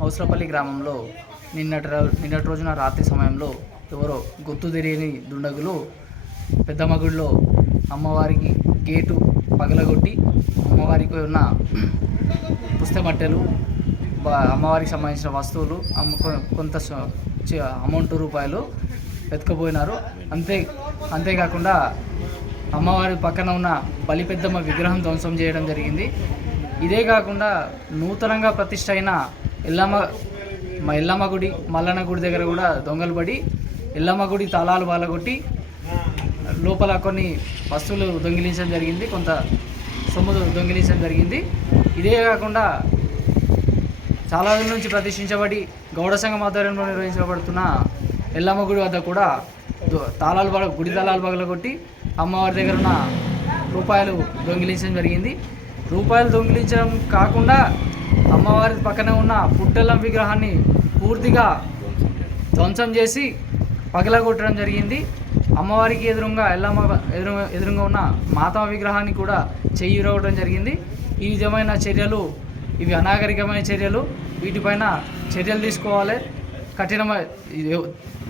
హౌస్లపల్లి గ్రామంలో నిన్నటి రోజున రాత్రి సమయంలో ఎవరో గుర్తు తెలియని దుండగులు పెద్దమ్మ గుడిలో అమ్మవారికి గేటు పగలగొట్టి అమ్మవారికి ఉన్న పుస్తమట్టెలు అమ్మవారికి సంబంధించిన వస్తువులు కొంత అమౌంట్ రూపాయలు ఎత్తుకుపోయినారు. అంతేకాకుండా అమ్మవారి పక్కన ఉన్న బలిపెద్దమ్మ విగ్రహం ధ్వంసం చేయడం జరిగింది. ఇదే కాకుండా నూతనంగా ప్రతిష్ఠ అయిన ఎల్లమ్మ గుడి మల్లన్న గుడి దగ్గర కూడా దొంగలు పడి ఎల్లమ్మ గుడి తాళాలు బాలగొట్టి లోపల కొన్ని వస్తువులు దొంగిలించడం జరిగింది, కొంత సొమ్ము దొంగిలించడం జరిగింది. ఇదే కాకుండా చాలా రోజుల నుంచి ప్రతిష్ఠించబడి గౌడ సంఘం ఆధ్వర్యంలో నిర్వహించబడుతున్న ఎల్లమ్మ గుడి వద్ద కూడా గుడి తాళాలు పగలగొట్టి అమ్మవారి దగ్గర ఉన్న రూపాయలు దొంగిలించడం జరిగింది. రూపాయలు దొంగిలించడం కాకుండా అమ్మవారి పక్కనే ఉన్న పుట్టెల్లం విగ్రహాన్ని పూర్తిగా ధ్వంసం చేసి పగలగొట్టడం జరిగింది. అమ్మవారికి ఎదురుగా ఎదురుగా ఉన్న మాతమ్మ విగ్రహాన్ని కూడా చెయ్యిరవడం జరిగింది. ఈ విధమైన చర్యలు ఇవి అనాగరికమైన చర్యలు, వీటిపైన చర్యలు తీసుకోవాలి.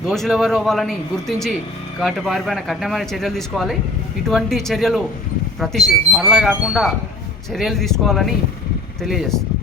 దోషులు ఎవరో వాళ్ళని గుర్తించి వారిపైన కఠినమైన చర్యలు తీసుకోవాలి. ఇటువంటి చర్యలు మరలా కాకుండా చర్యలు తీసుకోవాలని తెలియజేస్తుంది.